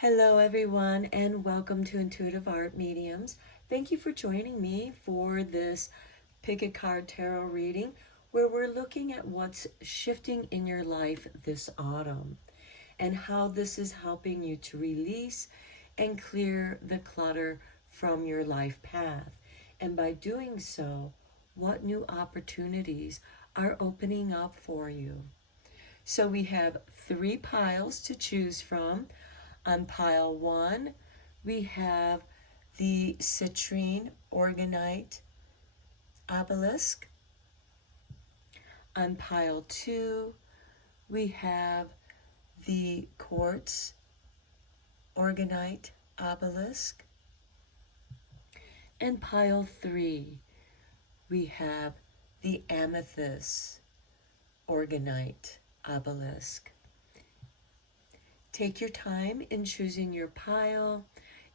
Hello, everyone, and welcome to Intuitive Art Mediums. Thank you for joining me for this Pick a Card Tarot reading where we're looking at what's shifting in your life this autumn and how this is helping you to release and clear the clutter from your life path. And by doing so, what new opportunities are opening up for you? So we have three piles to choose from. On pile one, we have the citrine orgonite obelisk. On pile two, we have the quartz orgonite obelisk. And pile three, we have the amethyst orgonite obelisk. Take your time in choosing your pile.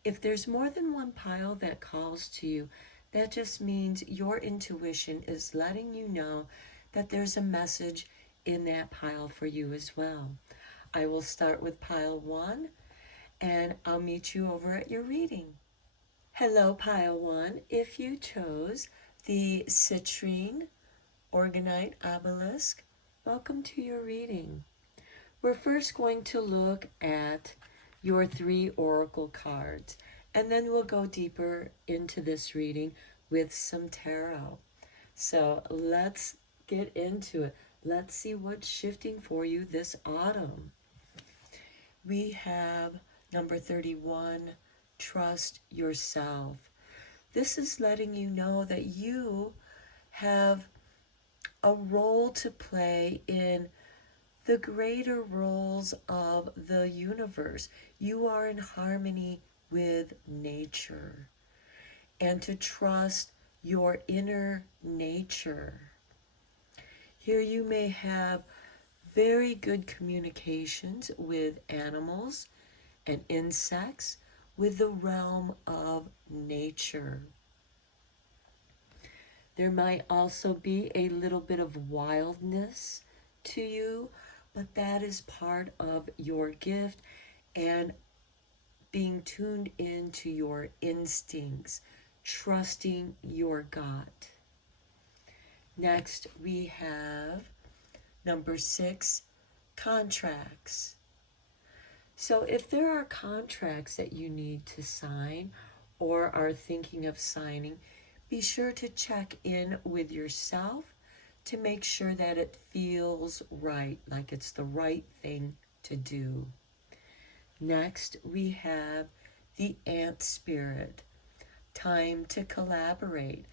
If there's more than one pile that calls to you, that just means your intuition is letting you know that there's a message in that pile for you as well. I will start with pile one, and I'll meet you over at your reading. Hello, pile one. If you chose the citrine orgonite obelisk, welcome to your reading. We're first going to look at your three oracle cards, and then we'll go deeper into this reading with some tarot. So let's get into it. Let's see what's shifting for you this autumn. We have number 31, trust yourself. This is letting you know that you have a role to play in the greater roles of the universe. You are in harmony with nature, and to trust your inner nature. Here you may have very good communications with animals and insects, with the realm of nature. There might also be a little bit of wildness to you, but that is part of your gift and being tuned into your instincts, trusting your gut. Next, we have number 6, contracts. So if there are contracts that you need to sign or are thinking of signing, be sure to check in with yourself to make sure that it feels right, like it's the right thing to do. Next, we have the ant spirit, time to collaborate.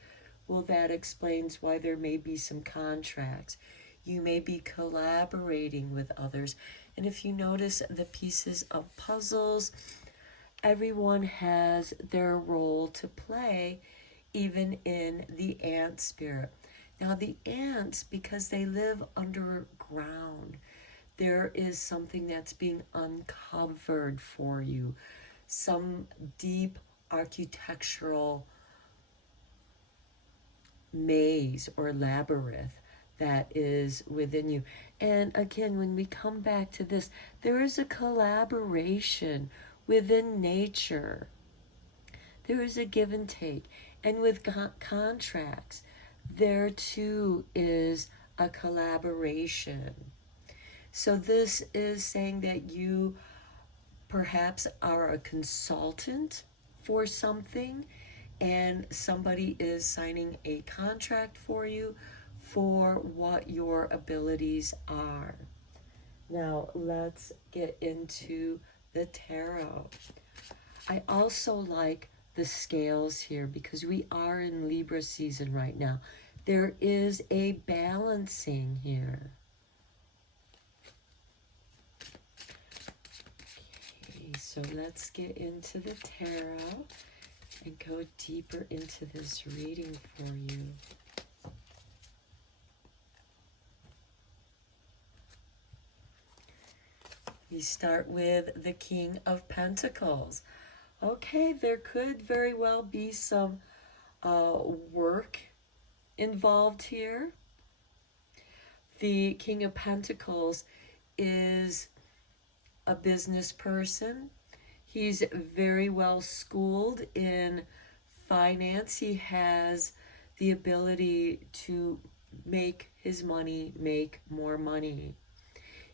Well, that explains why there may be some contracts. You may be collaborating with others. And if you notice the pieces of puzzles, everyone has their role to play, even in the ant spirit. Now the ants, because they live underground, there is something that's being uncovered for you, some deep architectural maze or labyrinth that is within you. And again, when we come back to this, there is a collaboration within nature. There is a give and take. And with contracts, there too is a collaboration. So this is saying that you perhaps are a consultant for something, and somebody is signing a contract for you for what your abilities are. Now let's get into the tarot. I also like the scales here because we are in Libra season right now. There is a balancing here. Okay, so let's get into the tarot and go deeper into this reading for you. We start with the King of Pentacles. Okay, there could very well be some work involved here. The King of Pentacles is a business person. He's very well schooled in finance. He has the ability to make his money make more money.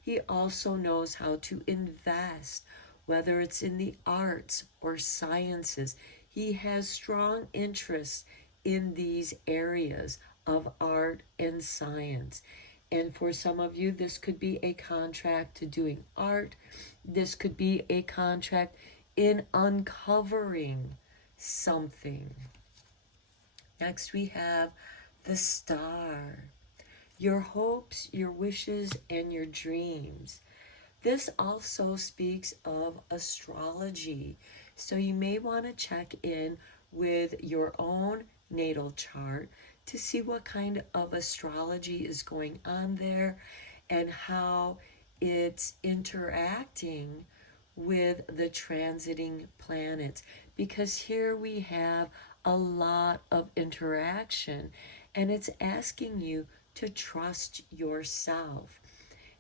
He also knows how to invest, whether it's in the arts or sciences. He has strong interest in these areas of art and science. And for some of you, this could be a contract to doing art. This could be a contract in uncovering something. Next, we have the star. Your hopes, your wishes, and your dreams. This also speaks of astrology. So you may want to check in with your own natal chart to see what kind of astrology is going on there and how it's interacting with the transiting planets. Because here we have a lot of interaction, and it's asking you to trust yourself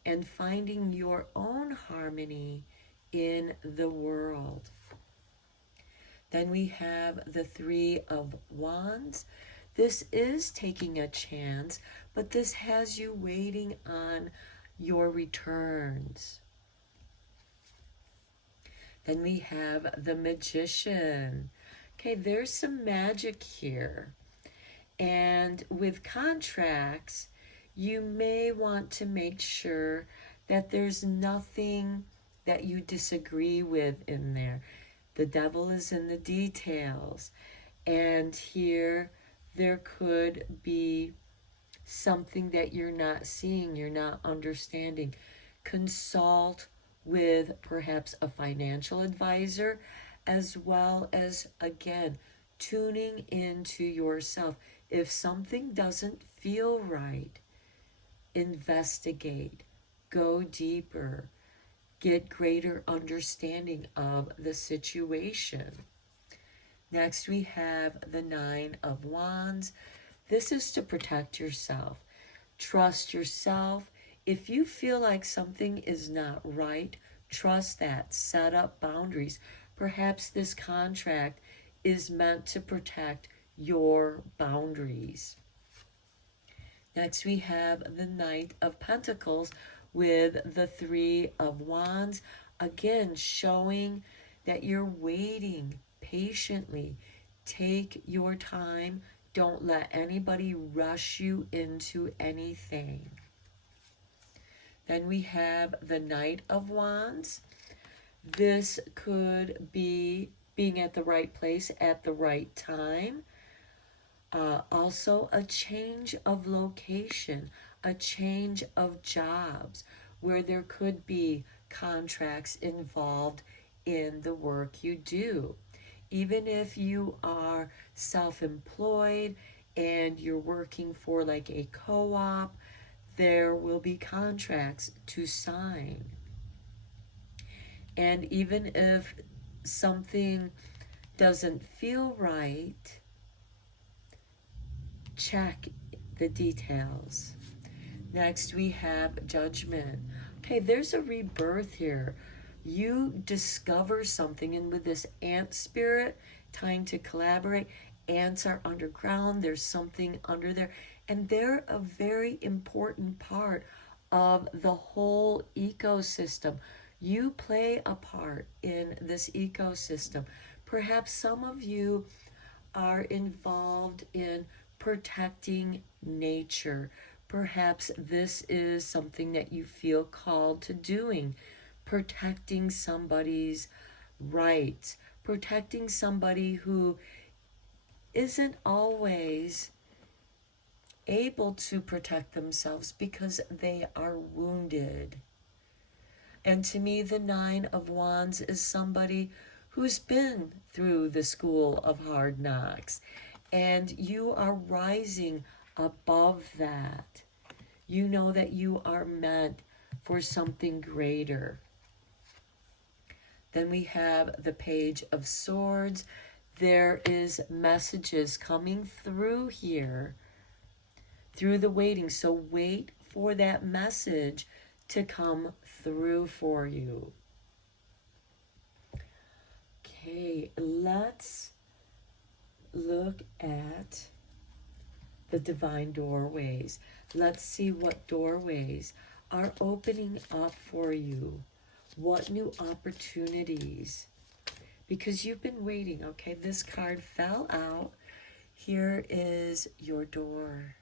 and finding your own harmony in the world. Then we have the Three of Wands. This is taking a chance, but this has you waiting on your returns. Then we have the Magician. Okay, there's some magic here. And with contracts, you may want to make sure that there's nothing that you disagree with in there. The devil is in the details. And here there could be something that you're not seeing, you're not understanding. Consult with perhaps a financial advisor, as well as, again, tuning into yourself. If something doesn't feel right, investigate, go deeper, get greater understanding of the situation. Next, we have the Nine of Wands. This is to protect yourself. Trust yourself. If you feel like something is not right, trust that. Set up boundaries. Perhaps this contract is meant to protect your boundaries. Next, we have the Knight of Pentacles with the Three of Wands. Again, showing that you're waiting patiently. Take your time. Don't let anybody rush you into anything. Then we have the Knight of Wands. This could be being at the right place at the right time. Also, a change of location, a change of jobs, where there could be contracts involved in the work you do. Even if you are self-employed and you're working for like a co-op, there will be contracts to sign. And even if something doesn't feel right, check the details. Next, we have Judgment. Okay, there's a rebirth here. You discover something, and with this ant spirit, time to collaborate. Ants are underground. There's something under there, and they're a very important part of the whole ecosystem. You play a part in this ecosystem. Perhaps some of you are involved in protecting nature. Perhaps this is something that you feel called to doing. Protecting somebody's rights. Protecting somebody who isn't always able to protect themselves because they are wounded. And to me, the Nine of Wands is somebody who's been through the school of hard knocks. And you are rising above that. You know that you are meant for something greater. Then we have the Page of Swords. There is messages coming through here, through the waiting. So wait for that message to come through for you. Okay, let's look at the divine doorways. Let's see what doorways are opening up for you. What new opportunities? Because you've been waiting, okay? This card fell out. Here is your door.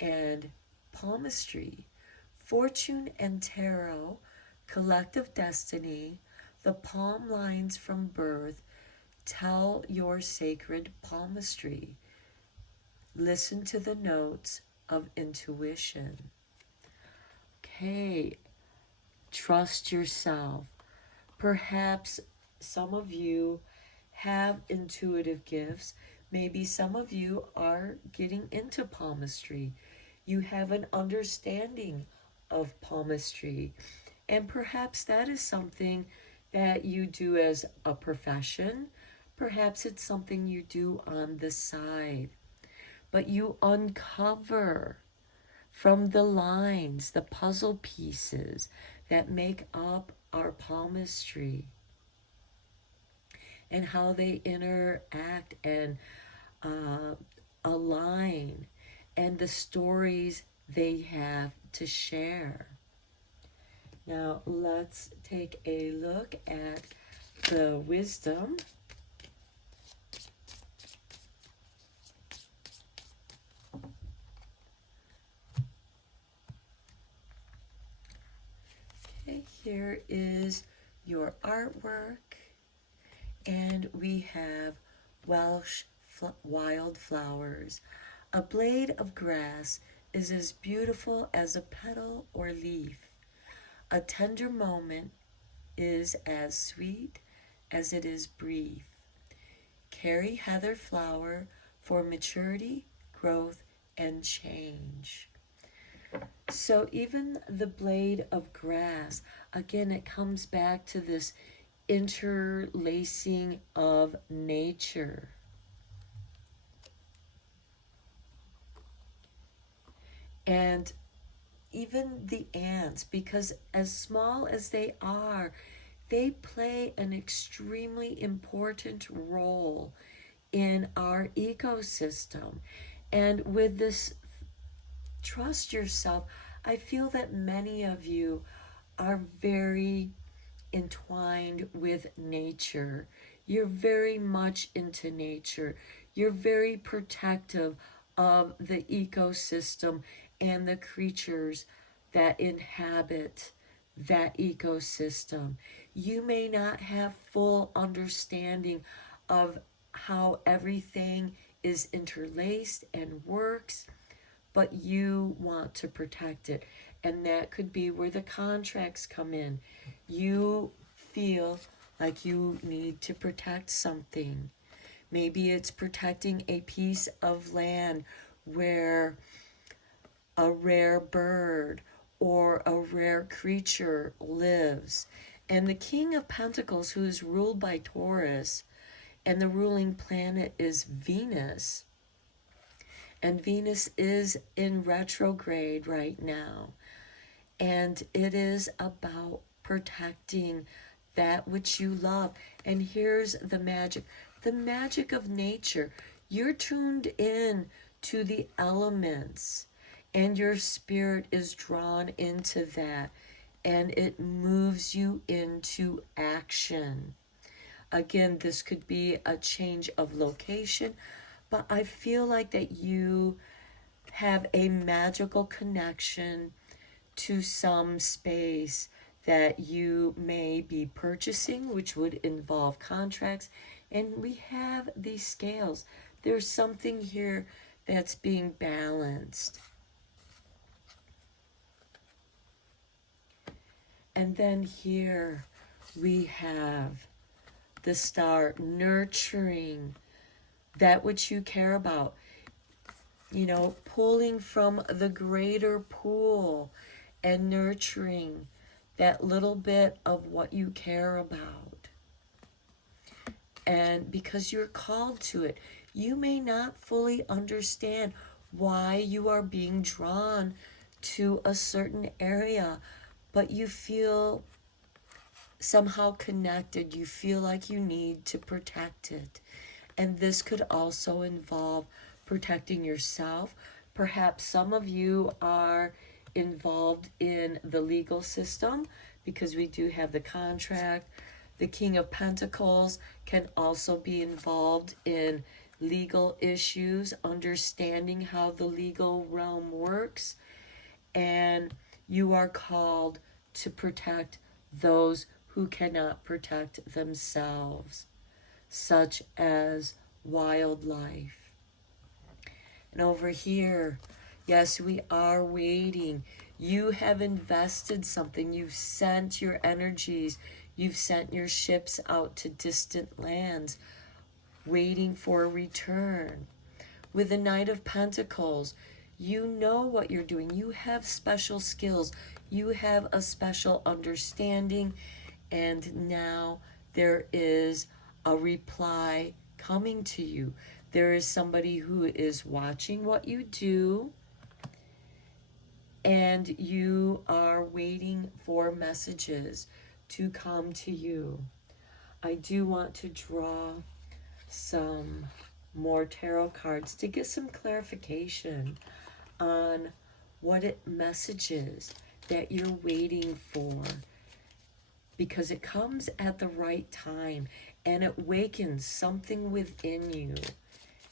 And palmistry, fortune and tarot, collective destiny, the palm lines from birth, tell your sacred palmistry. Listen to the notes of intuition. Okay, trust yourself. Perhaps some of you have intuitive gifts. Maybe some of you are getting into palmistry. You have an understanding of palmistry. And perhaps that is something that you do as a profession. Perhaps it's something you do on the side. But you uncover from the lines, the puzzle pieces that make up our palmistry, and how they interact and align, and the stories they have to share. Now let's take a look at the wisdom. Okay, here is your artwork, and we have Welsh wildflowers. A blade of grass is as beautiful as a petal or leaf. A tender moment is as sweet as it is brief. Carry heather flower for maturity, growth, and change. So even the blade of grass, again, it comes back to this interlacing of nature. And even the ants, because as small as they are, they play an extremely important role in our ecosystem. And with this trust yourself, I feel that many of you are very entwined with nature. You're very much into nature. You're very protective of the ecosystem and the creatures that inhabit that ecosystem. You may not have full understanding of how everything is interlaced and works, but you want to protect it. And that could be where the contracts come in. You feel like you need to protect something. Maybe it's protecting a piece of land where a rare bird or a rare creature lives. And the King of Pentacles, who is ruled by Taurus, and the ruling planet is Venus, and Venus is in retrograde right now. And it is about protecting that which you love. And here's the magic of nature. You're tuned in to the elements, and your spirit is drawn into that, and it moves you into action. Again, this could be a change of location, but I feel like that you have a magical connection to some space that you may be purchasing, which would involve contracts. And we have these scales. There's something here that's being balanced. And then here we have the star, nurturing that which you care about, you know, pulling from the greater pool and nurturing that little bit of what you care about. And because you're called to it, you may not fully understand why you are being drawn to a certain area, but you feel somehow connected. You feel like you need to protect it. And this could also involve protecting yourself. Perhaps some of you are involved in the legal system because we do have the contract. The King of Pentacles can also be involved in legal issues, understanding how the legal realm works. And you are called to protect those who cannot protect themselves, such as wildlife. And over here, yes, we are waiting. You have invested something. You've sent your energies. You've sent your ships out to distant lands, waiting for a return. With the Knight of Pentacles, you know what you're doing. You have special skills. You have a special understanding. And now there is a reply coming to you. There is somebody who is watching what you do, and you are waiting for messages to come to you. I do want to draw some more tarot cards to get some clarification on what messages that you're waiting for, because it comes at the right time and it wakens something within you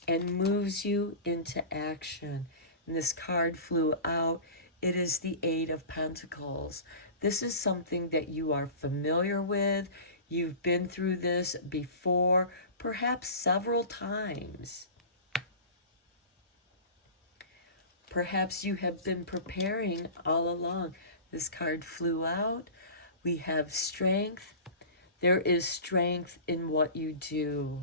and moves you into action. And this card flew out. It is the Eight of Pentacles. This is something that you are familiar with. You've been through this before, perhaps several times. Perhaps you have been preparing all along. This card flew out. We have strength. There is strength in what you do.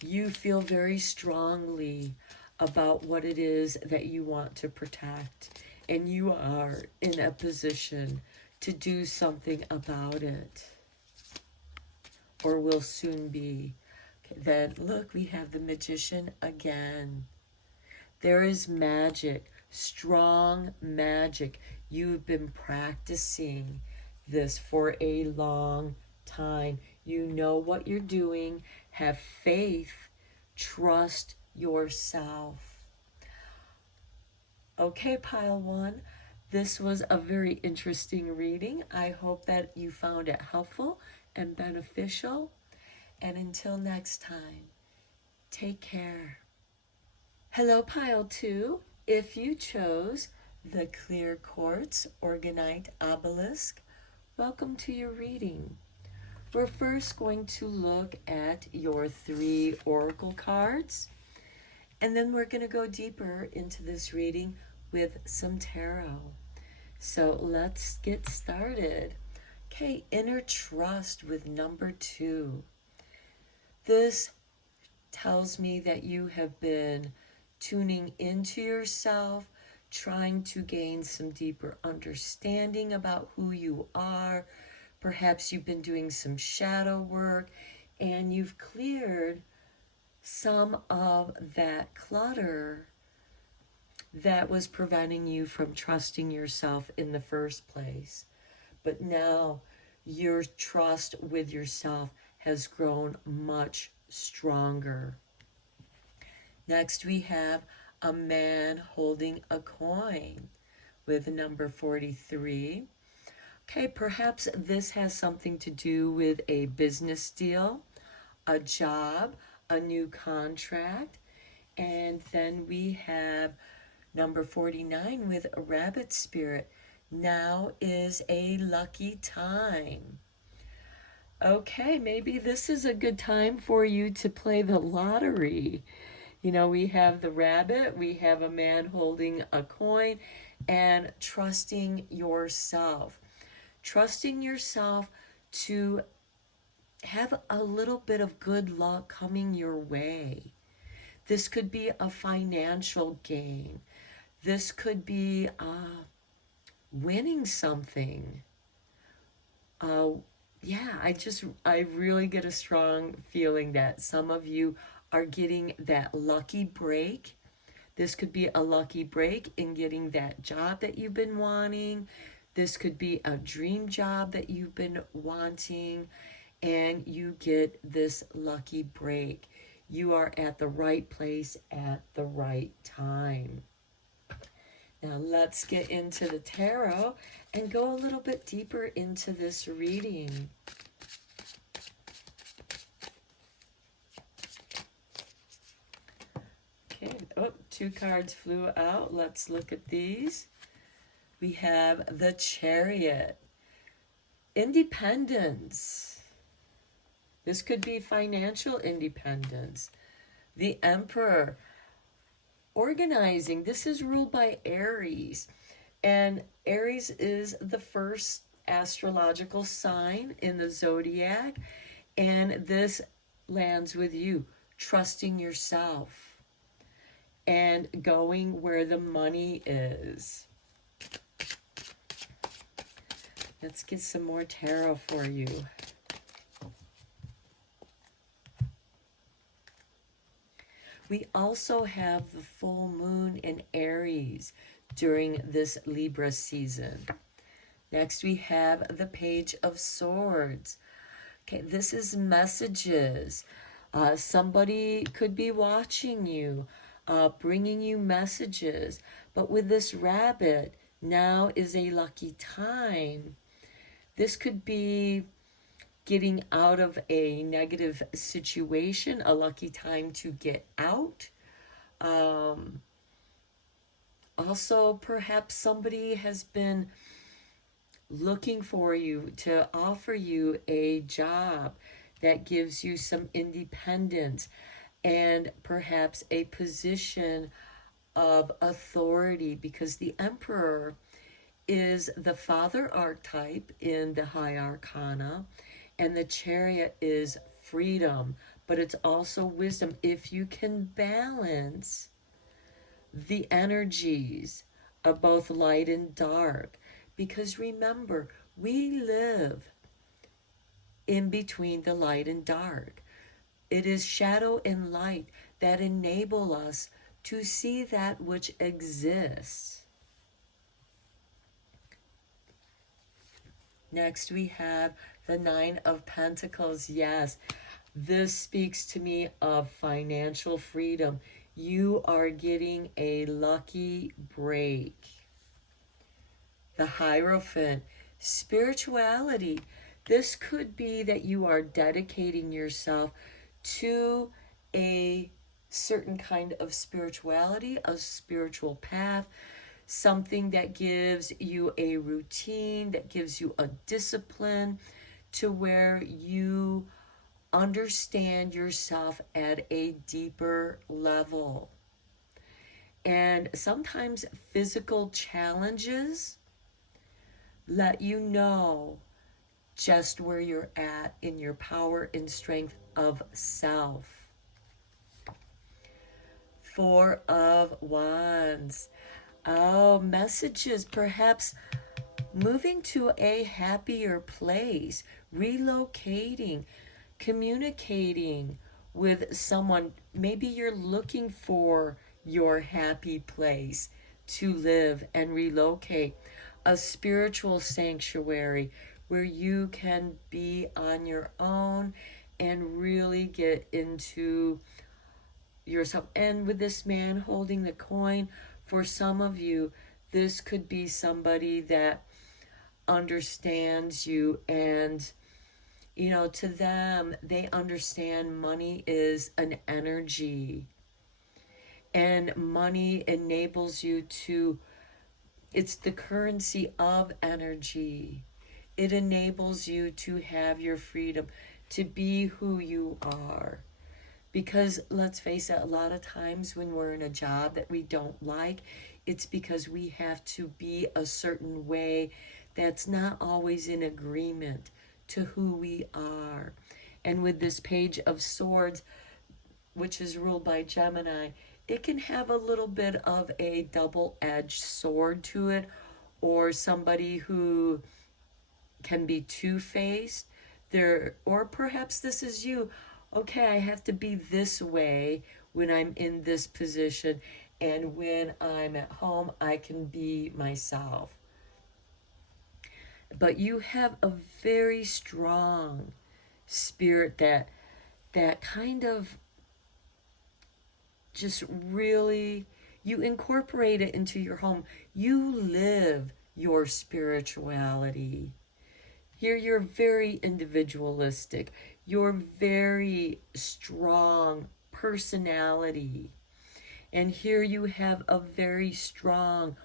You feel very strongly about what it is that you want to protect, and you are in a position to do something about it, or will soon be. Okay, then look, we have the Magician again. There is magic, strong magic. You've been practicing this for a long time. You know what you're doing. Have faith. Trust yourself. Okay, pile one. This was a very interesting reading. I hope that you found it helpful and beneficial. And until next time, take care. Hello, pile two. If you chose the Clear Quartz Orgonite Obelisk, welcome to your reading. We're first going to look at your 3 oracle cards, and then we're going to go deeper into this reading with some tarot. So let's get started. Okay, inner trust with number 2. This tells me that you have been tuning into yourself, trying to gain some deeper understanding about who you are. Perhaps you've been doing some shadow work and you've cleared some of that clutter that was preventing you from trusting yourself in the first place. But now your trust with yourself has grown much stronger. Next, we have a man holding a coin with number 43. Okay, perhaps this has something to do with a business deal, a job, a new contract. And then we have number 49 with a rabbit spirit. Now is a lucky time. Okay, maybe this is a good time for you to play the lottery. You know, we have the rabbit, we have a man holding a coin, and trusting yourself. Trusting yourself to have a little bit of good luck coming your way. This could be a financial gain. This could be winning something. I really get a strong feeling that some of you are getting that lucky break. This could be a lucky break in getting that job that you've been wanting. This could be a dream job that you've been wanting, and you get this lucky break. You are at the right place at the right time. Now let's get into the tarot and go a little bit deeper into this reading. Okay, oh, 2 cards flew out. Let's look at these. We have the Chariot. Independence. This could be financial independence. The Emperor. Organizing. This is ruled by Aries. And Aries is the first astrological sign in the zodiac. And this lands with you. Trusting yourself. And going where the money is. Let's get some more tarot for you. We also have the full moon in Aries during this Libra season. Next, we have the Page of Swords. Okay, this is messages. Somebody could be watching you, bringing you messages. But with this rabbit, now is a lucky time. This could be getting out of a negative situation, a lucky time to get out. Also, perhaps somebody has been looking for you to offer you a job that gives you some independence and perhaps a position of authority, because the Emperor is the father archetype in the High Arcana, and the Chariot is freedom, but it's also wisdom. If you can balance the energies of both light and dark, because remember, we live in between the light and dark. It is shadow and light that enable us to see that which exists. Next, we have the Nine of Pentacles. Yes, this speaks to me of financial freedom. You are getting a lucky break. The Hierophant, spirituality. This could be that you are dedicating yourself to a certain kind of spirituality, a spiritual path, something that gives you a routine, that gives you a discipline, to where you understand yourself at a deeper level. And sometimes physical challenges let you know just where you're at in your power and strength of self. 4 of Wands. Oh, messages, perhaps moving to a happier place, relocating, communicating with someone. Maybe you're looking for your happy place to live and relocate. A spiritual sanctuary where you can be on your own and really get into yourself. And with this man holding the coin, for some of you, this could be somebody that understands you, and you know, to them, they understand money is an energy, and money enables you to, it's the currency of energy. It enables you to have your freedom, to be who you are. Because let's face it, a lot of times when we're in a job that we don't like, it's because we have to be a certain way that's not always in agreement to who we are. And with this Page of Swords, which is ruled by Gemini, it can have a little bit of a double-edged sword to it, or somebody who can be two-faced. Or perhaps this is you. Okay, I have to be this way when I'm in this position, and when I'm at home, I can be myself. but you have a very strong spirit that kind of just really, you incorporate it into your home. You live your spirituality. Here you're very individualistic. You're very strong personality. And here you have a very strong,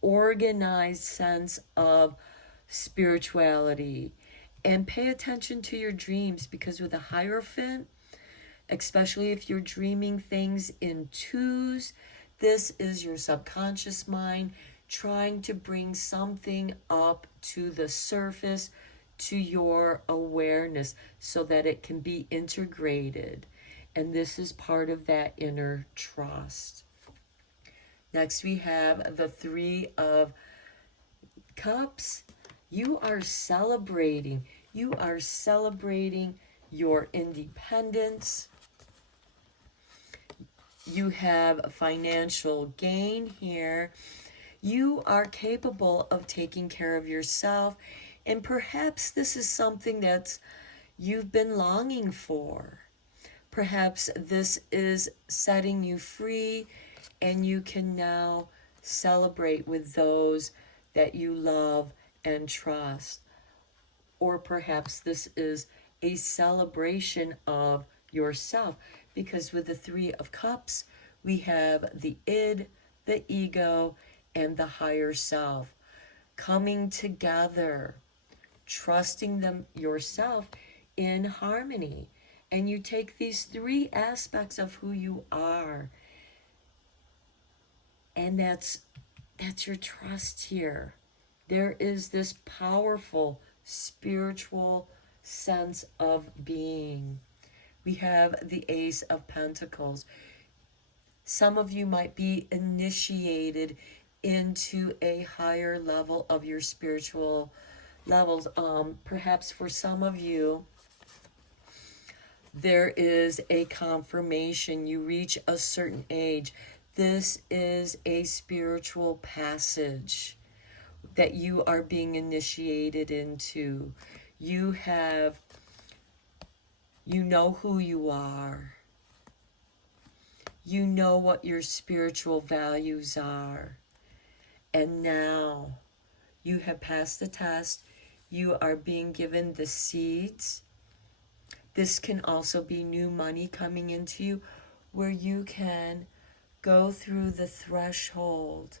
organized sense of spirituality. And pay attention to your dreams, because with a Hierophant, especially if you're dreaming things in twos, this is your subconscious mind trying to bring something up to the surface, to your awareness, so that it can be integrated. And this is part of that inner trust. Next, we have the Three of Cups. You are celebrating. You are celebrating your independence. You have financial gain here. You are capable of taking care of yourself. And perhaps this is something that you've been longing for. Perhaps this is setting you free, and you can now celebrate with those that you love and trust. Or perhaps this is a celebration of yourself, because with the Three of Cups, we have the id, the ego, and the higher self coming together, trusting them yourself in harmony. And you take these three aspects of who you are, and that's your trust here. There is this powerful spiritual sense of being. We have the Ace of Pentacles. Some of you might be initiated into a higher level of your spiritual levels. Perhaps for some of you, there is a confirmation. You reach a certain age. This is a spiritual passage that you are being initiated into. You know who you are. You know what your spiritual values are. And now you have passed the test. You are being given the seeds. This can also be new money coming into you, where you can go through the threshold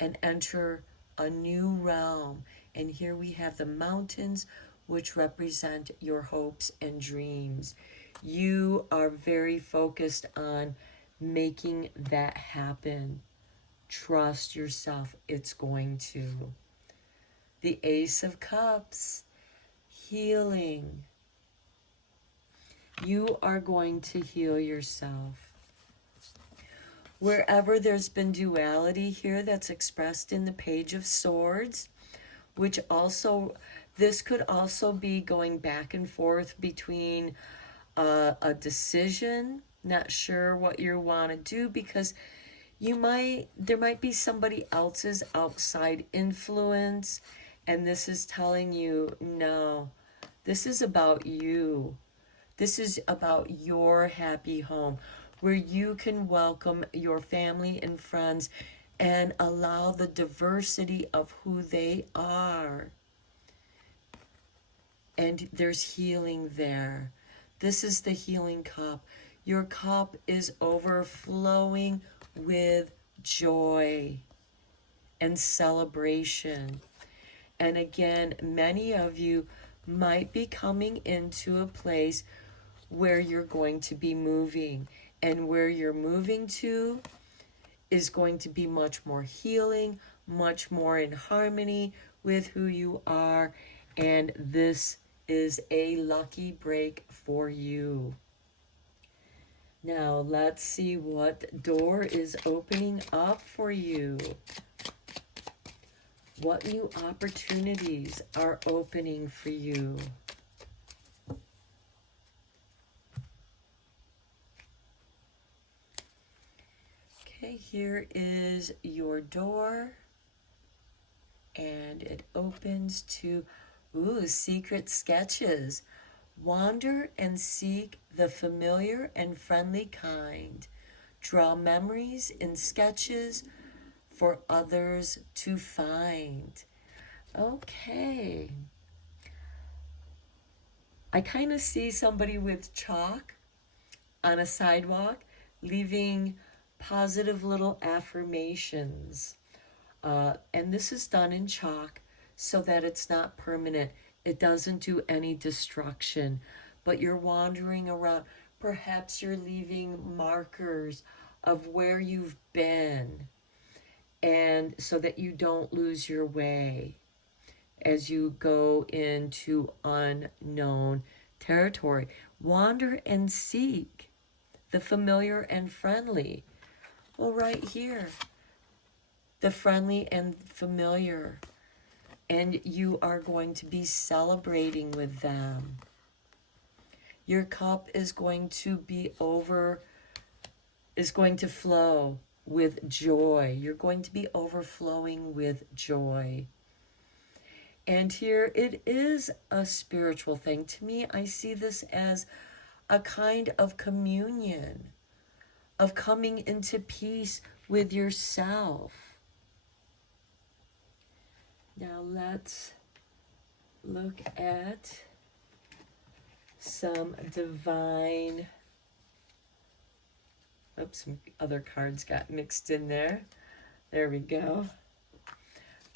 and enter a new realm. And here we have the mountains, which represent your hopes and dreams. You are very focused on making that happen. Trust yourself, it's going to. The Ace of Cups, healing. You are going to heal yourself. Wherever there's been duality here, that's expressed in the Page of Swords, which also, this could also be going back and forth between a decision, not sure what you want to do, because there might be somebody else's outside influence, and this is telling you, no, this is about you. This is about your happy home, where you can welcome your family and friends and allow the diversity of who they are. And there's healing there. This is the healing cup. Your cup is overflowing with joy and celebration. And again, many of you might be coming into a place where you're going to be moving. And where you're moving to is going to be much more healing, much more in harmony with who you are. And this is a lucky break for you. Now let's see what door is opening up for you. What new opportunities are opening for you? Okay, here is your door, and it opens to, ooh, secret sketches. Wander and seek the familiar and friendly kind. Draw memories in sketches for others to find. Okay. I kind of see somebody with chalk on a sidewalk leaving positive little affirmations. And this is done in chalk so that it's not permanent. It doesn't do any destruction, but you're wandering around. Perhaps you're leaving markers of where you've been, and so that you don't lose your way as you go into unknown territory. Wander and seek the familiar and friendly. Well, right here, the friendly and familiar, and you are going to be celebrating with them. Your cup is going to flow with joy. You're going to be overflowing with joy. And here it is a spiritual thing. To me, I see this as a kind of communion, of coming into peace with yourself. Now let's look at some divine, oops, some other cards got mixed in there. There we go.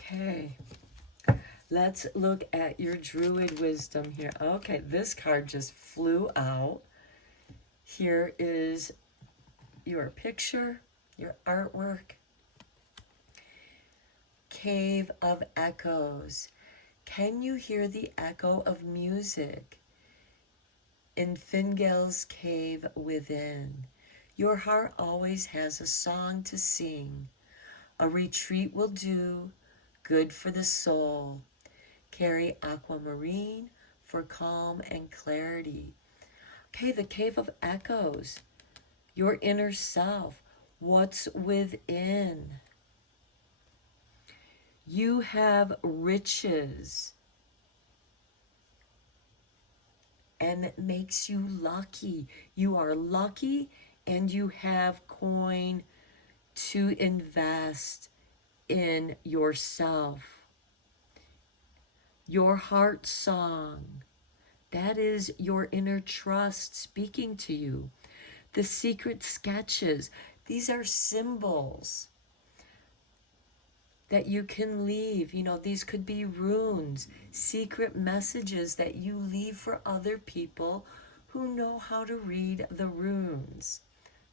Okay, let's look at your Druid wisdom here. Okay, this card just flew out. Here is your picture, your artwork. Cave of Echoes. Can you hear the echo of music in Fingal's cave within? Your heart always has a song to sing. A retreat will do good for the soul. Carry aquamarine for calm and clarity. Okay, the Cave of Echoes. Your inner self. What's within? You have riches, and it makes you lucky. You are lucky, and you have coin to invest in yourself. Your heart song, that is your inner trust speaking to you. The secret sketches, these are symbols that you can leave. You know, these could be runes, secret messages that you leave for other people who know how to read the runes.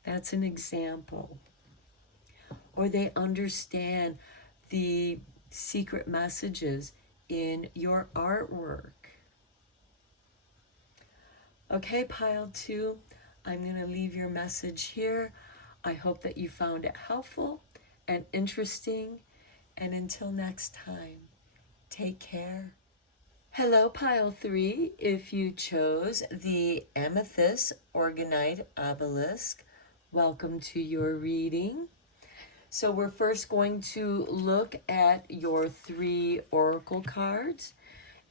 That's an example. Or they understand the secret messages in your artwork. Okay, pile 2, I'm going to leave your message here. I hope that you found it helpful and interesting. And until next time, take care. Hello, pile 3. If you chose the Amethyst Orgonite Obelisk, welcome to your reading. So we're first going to look at your 3 oracle cards,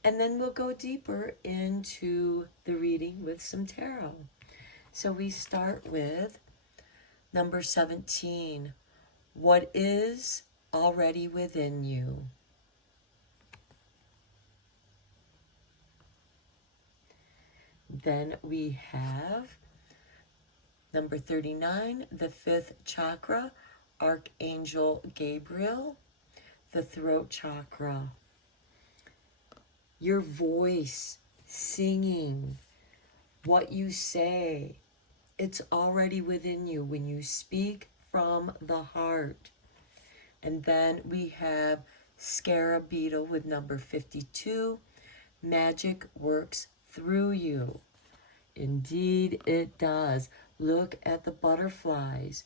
and then we'll go deeper into the reading with some tarot. So we start with number 17. What is already within you? Then we have number 39, the 5th chakra, Archangel Gabriel, the throat chakra. Your voice, singing, what you say, it's already within you when you speak from the heart. And then we have Scarab Beetle with number 52. Magic works through you. Indeed, it does. Look at the butterflies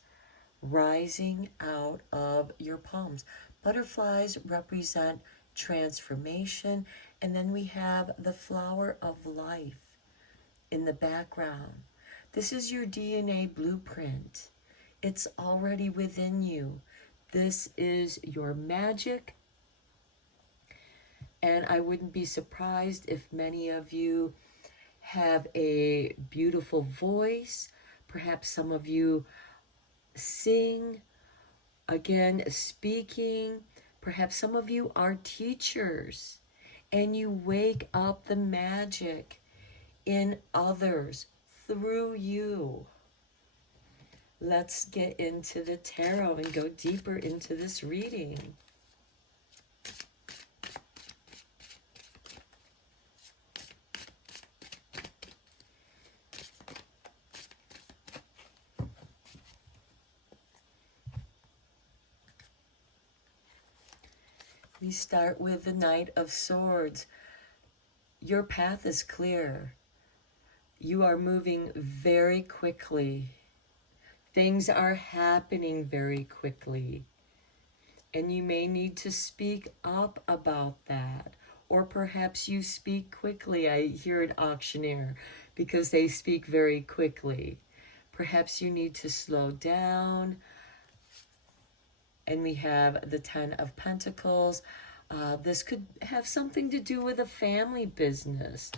rising out of your palms. Butterflies represent transformation. And then we have the flower of life in the background. This is your DNA blueprint. It's already within you. This is your magic And I wouldn't be surprised if many of you have a beautiful voice. Perhaps some of you sing, again, speaking. Perhaps some of you are teachers and you wake up the magic in others through you. Let's get into the tarot and go deeper into this reading. We start with the Knight of Swords. Your path is clear. You are moving very quickly. Things are happening very quickly. And you may need to speak up about that. Or perhaps you speak quickly. I hear an auctioneer because they speak very quickly. Perhaps you need to slow down. And we have the Ten of Pentacles. This could have something to do with a family business.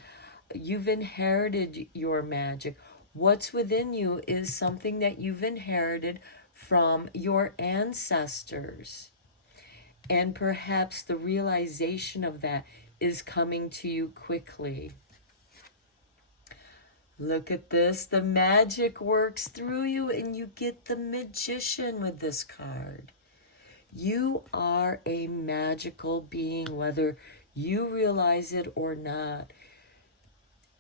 You've inherited your magic. What's within you is something that you've inherited from your ancestors. And perhaps the realization of that is coming to you quickly. Look at this. The magic works through you and you get the Magician with this card. You are a magical being, whether you realize it or not.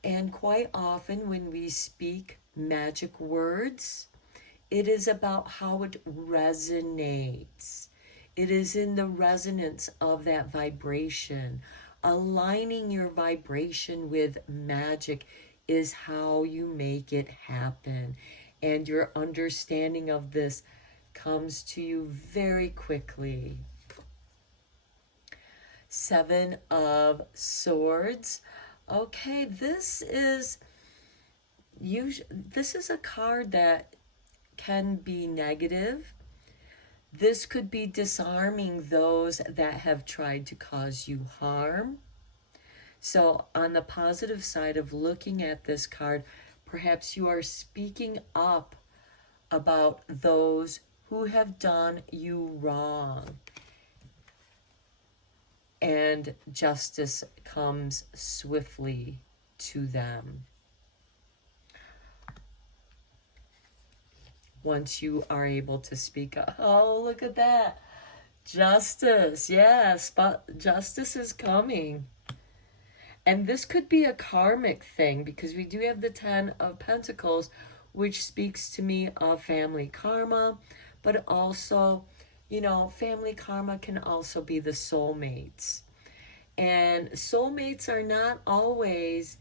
And quite often when we speak magic words, it is about how it resonates. It is in the resonance of that vibration. Aligning your vibration with magic is how you make it happen. And your understanding of this comes to you very quickly. Seven of Swords. Okay, this is a card that can be negative. This could be disarming those that have tried to cause you harm. So on the positive side of looking at this card, perhaps you are speaking up about those who have done you wrong. And justice comes swiftly to them. Once you are able to speak up. Oh, look at that. Justice. Yes, but justice is coming. And this could be a karmic thing because we do have the Ten of Pentacles, which speaks to me of family karma. But also, you know, family karma can also be the soulmates. And soulmates are not always,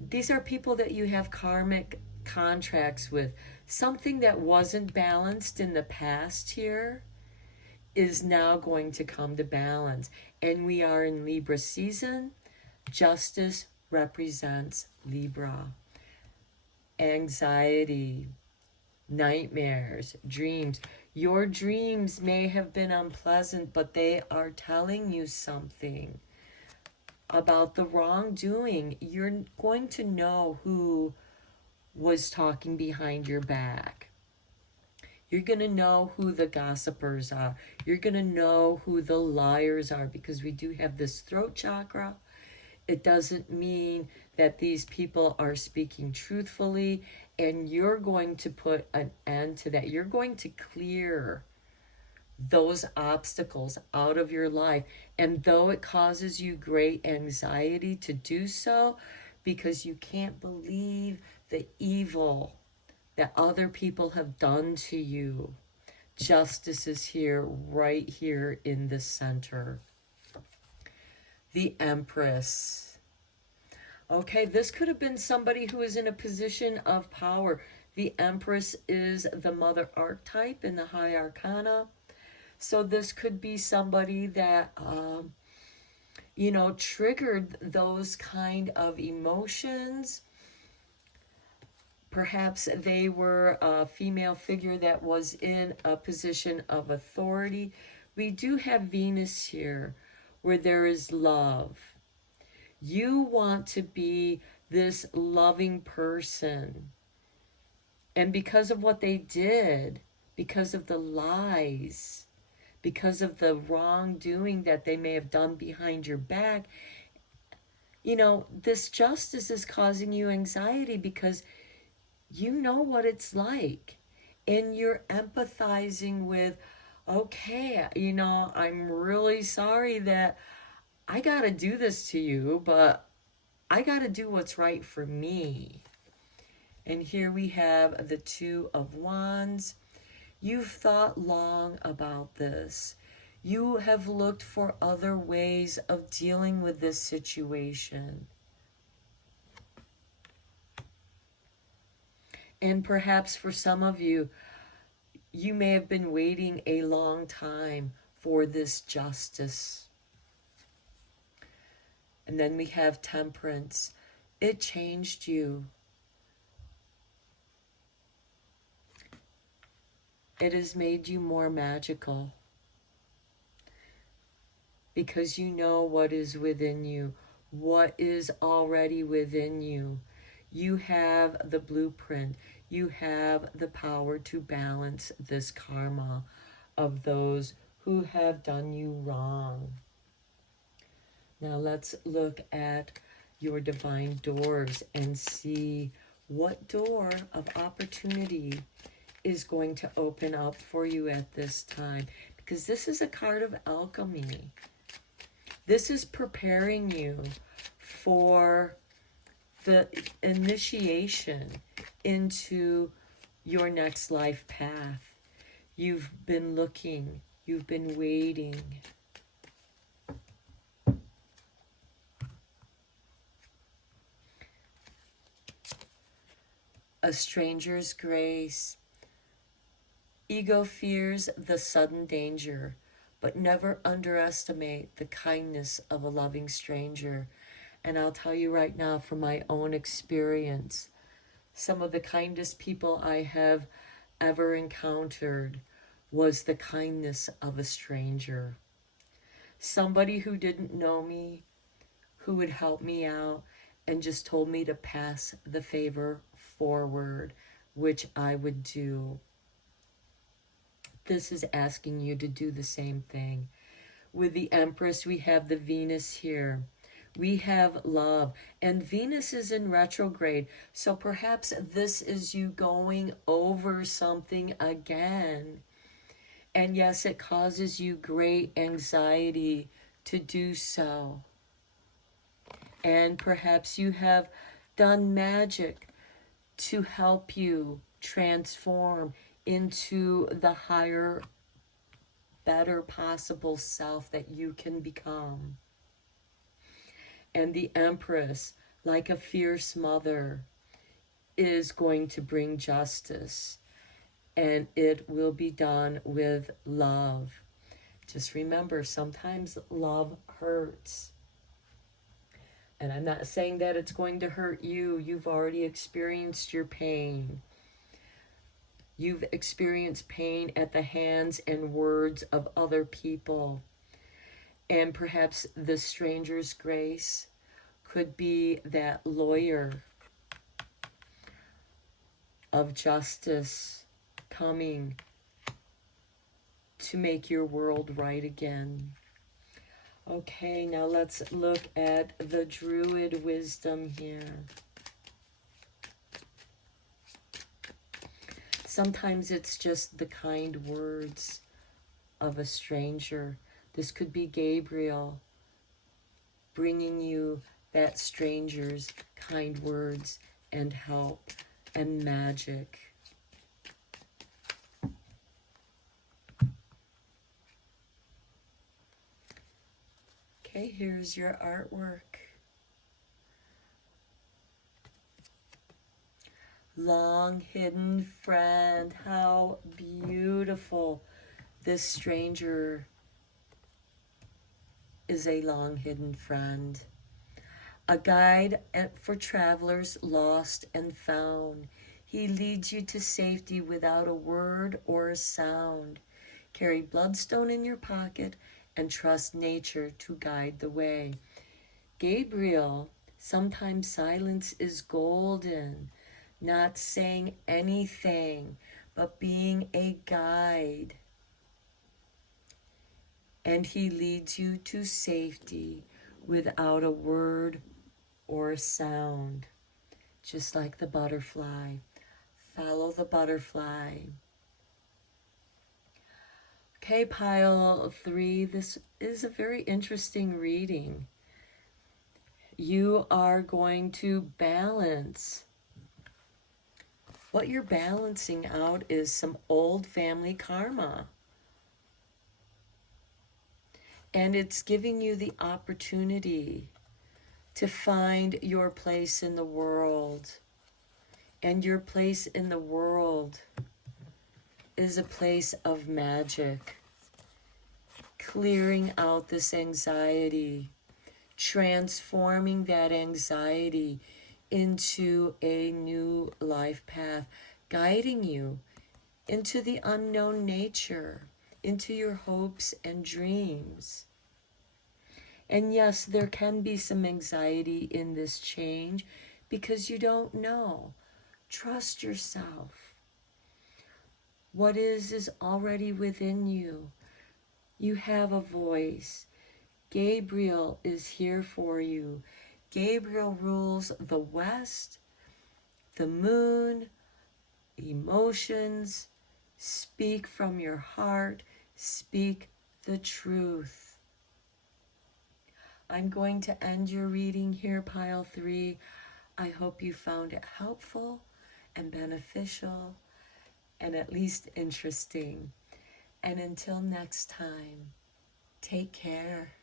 these are people that you have karmic contracts with. Something that wasn't balanced in the past here is now going to come to balance. And we are in Libra season. Justice represents Libra. Anxiety, nightmares, dreams. Your dreams may have been unpleasant, but they are telling you something about the wrongdoing. You're going to know who was talking behind your back. You're going to know who the gossipers are. You're going to know who the liars are, because we do have this throat chakra. It doesn't mean that these people are speaking truthfully, and you're going to put an end to that. You're going to clear those obstacles out of your life. And though it causes you great anxiety to do so, because you can't believe the evil that other people have done to you, justice is here, right here in the center. The Empress. Okay, this could have been somebody who is in a position of power. The Empress is the mother archetype in the High Arcana. So this could be somebody that, you know, triggered those kind of emotions. Perhaps they were a female figure that was in a position of authority. We do have Venus here, where there is love. You want to be this loving person. And because of what they did, because of the lies, because of the wrongdoing that they may have done behind your back, this justice is causing you anxiety because you know what it's like. And you're empathizing with, okay, I'm really sorry that I got to do this to you, but I got to do what's right for me. And here we have the Two of Wands. You've thought long about this. You have looked for other ways of dealing with this situation. And perhaps for some of you, you may have been waiting a long time for this justice. And then we have Temperance. It changed you. It has made you more magical. Because you know what is within you, what is already within you. You have the blueprint. You have the power to balance this karma of those who have done you wrong. Now let's look at your divine doors and see what door of opportunity is going to open up for you at this time. Because this is a card of alchemy. This is preparing you for the initiation into your next life path. You've been looking, you've been waiting. A stranger's grace. Ego fears the sudden danger, but never underestimate the kindness of a loving stranger. And I'll tell you right now from my own experience, some of the kindest people I have ever encountered was the kindness of a stranger. Somebody who didn't know me, who would help me out and just told me to pass the favor forward, which I would do. This is asking you to do the same thing. With the Empress, we have the Venus here. We have love, and Venus is in retrograde, so perhaps this is you going over something again. And yes, it causes you great anxiety to do so. And perhaps you have done magic to help you transform into the higher, better possible self that you can become. And the Empress, like a fierce mother, is going to bring justice. And it will be done with love. Just remember, sometimes love hurts. And I'm not saying that it's going to hurt you. You've already experienced your pain. You've experienced pain at the hands and words of other people. And perhaps the stranger's grace could be that lawyer of justice coming to make your world right again. Okay, now let's look at the Druid wisdom here. Sometimes it's just the kind words of a stranger. This could be Gabriel bringing you that stranger's kind words and help and magic. Okay, here's your artwork. Long hidden friend. How beautiful. This stranger is a long hidden friend. A guide for travelers lost and found. He leads you to safety without a word or a sound. Carry bloodstone in your pocket and trust nature to guide the way. Gabriel, sometimes silence is golden, not saying anything, but being a guide. And he leads you to safety without a word or a sound, just like the butterfly. Follow the butterfly. Okay, pile 3, this is a very interesting reading. You are going to balance. What you're balancing out is some old family karma. And it's giving you the opportunity to find your place in the world. And your place in the world is a place of magic. Clearing out this anxiety, transforming that anxiety into a new life path, guiding you into the unknown nature, into your hopes and dreams. And yes, there can be some anxiety in this change because you don't know. Trust yourself. What is already within you. You have a voice. Gabriel is here for you. Gabriel rules the West, the moon, emotions. Speak from your heart. Speak the truth. I'm going to end your reading here, pile 3. I hope you found it helpful and beneficial and at least interesting. And until next time, take care.